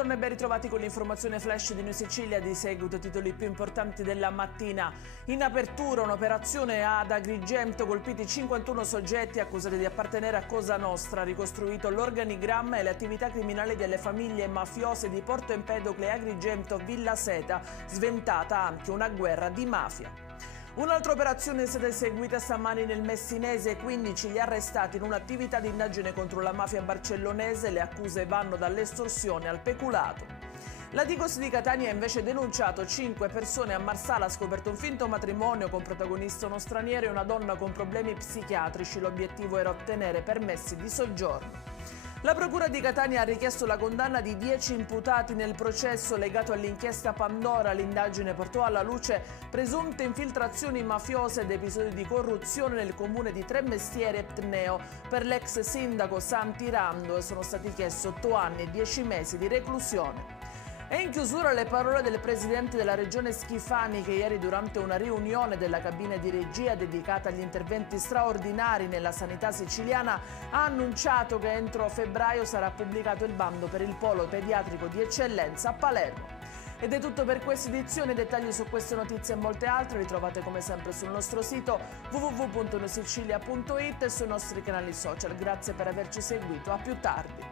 buongiorno e ben ritrovati con l'informazione flash di New Sicilia. Di seguito titoli più importanti della mattina. In apertura un'operazione ad Agrigento, colpiti 51 soggetti accusati di appartenere a Cosa Nostra, ricostruito l'organigramma e le attività criminali delle famiglie mafiose di Porto Empedocle e Agrigento Villa Seta, sventata anche una guerra di mafia. Un'altra operazione è stata eseguita stamani nel Messinese, 15 gli arrestati in un'attività di indagine contro la mafia barcellonese. Le accuse vanno dall'estorsione al peculato. La Digos di Catania ha invece denunciato 5 persone. A Marsala ha scoperto un finto matrimonio con protagonista uno straniero e una donna con problemi psichiatrici. L'obiettivo era ottenere permessi di soggiorno. La Procura di Catania ha richiesto la condanna di 10 imputati nel processo legato all'inchiesta Pandora. L'indagine portò alla luce presunte infiltrazioni mafiose ed episodi di corruzione nel comune di Tremestieri e Ptneo. Per l'ex sindaco Santi Rando sono stati chiesti 8 anni e 10 mesi di reclusione. E in chiusura le parole del presidente della regione Schifani, che ieri durante una riunione della cabina di regia dedicata agli interventi straordinari nella sanità siciliana ha annunciato che entro febbraio sarà pubblicato il bando per il polo pediatrico di eccellenza a Palermo. Ed è tutto per questa edizione. Dettagli su queste notizie e molte altre li trovate come sempre sul nostro sito www.newsicilia.it e sui nostri canali social. Grazie per averci seguito, a più tardi.